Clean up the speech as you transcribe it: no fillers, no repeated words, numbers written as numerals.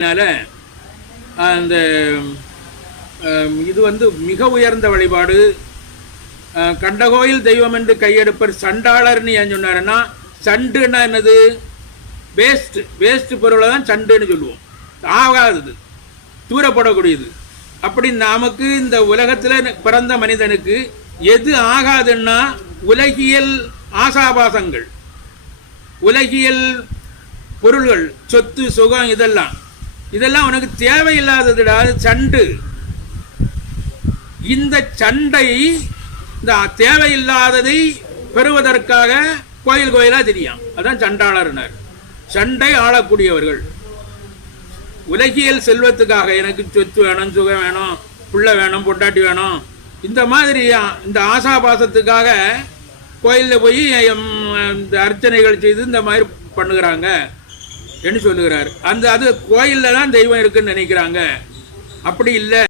அந்த இது மிக உயர்ந்த வழிபாடு. கண்டகோயில் தெய்வம் என்று கையெடுப்பர் சண்டாளர்னு ஏன் சொன்னாருன்னா, சண்டுன்னா என்னது? வேஸ்ட் பொருளை தான் சண்டுன்னு சொல்லுவோம். ஆகாதது, தூரப்படக்கூடியது. அப்படி நமக்கு இந்த உலகத்தில் பிறந்த மனிதனுக்கு எது ஆகாதுன்னா உலகியல் ஆசாபாசங்கள், உலகியல் பொருள்கள், சொத்து சுகம், இதெல்லாம் உனக்கு தேவையில்லாததுடா. சண்டு. இந்த சண்டை, இந்த தேவையில்லாததை பெறுவதற்காக கோயில் கோயிலா தெரியும். அதான் சண்டாளர்னார். சண்டை ஆளக்கூடியவர்கள். உலகியல் செல்வத்துக்காக எனக்கு சொத்து வேணும், சுகம் வேணும், புள்ள வேணும், பொண்டாட்டி வேணும், இந்த மாதிரி இந்த ஆசாபாசத்துக்காக கோயிலில் போய் இந்த அர்ச்சனைகள் செய்து இந்த மாதிரி பண்ணுகிறாங்க என்று சொல்லுகிறார். அது கோயிலில் தான் தெய்வம் இருக்குன்னு நினைக்கிறாங்க. அப்படி இல்லை.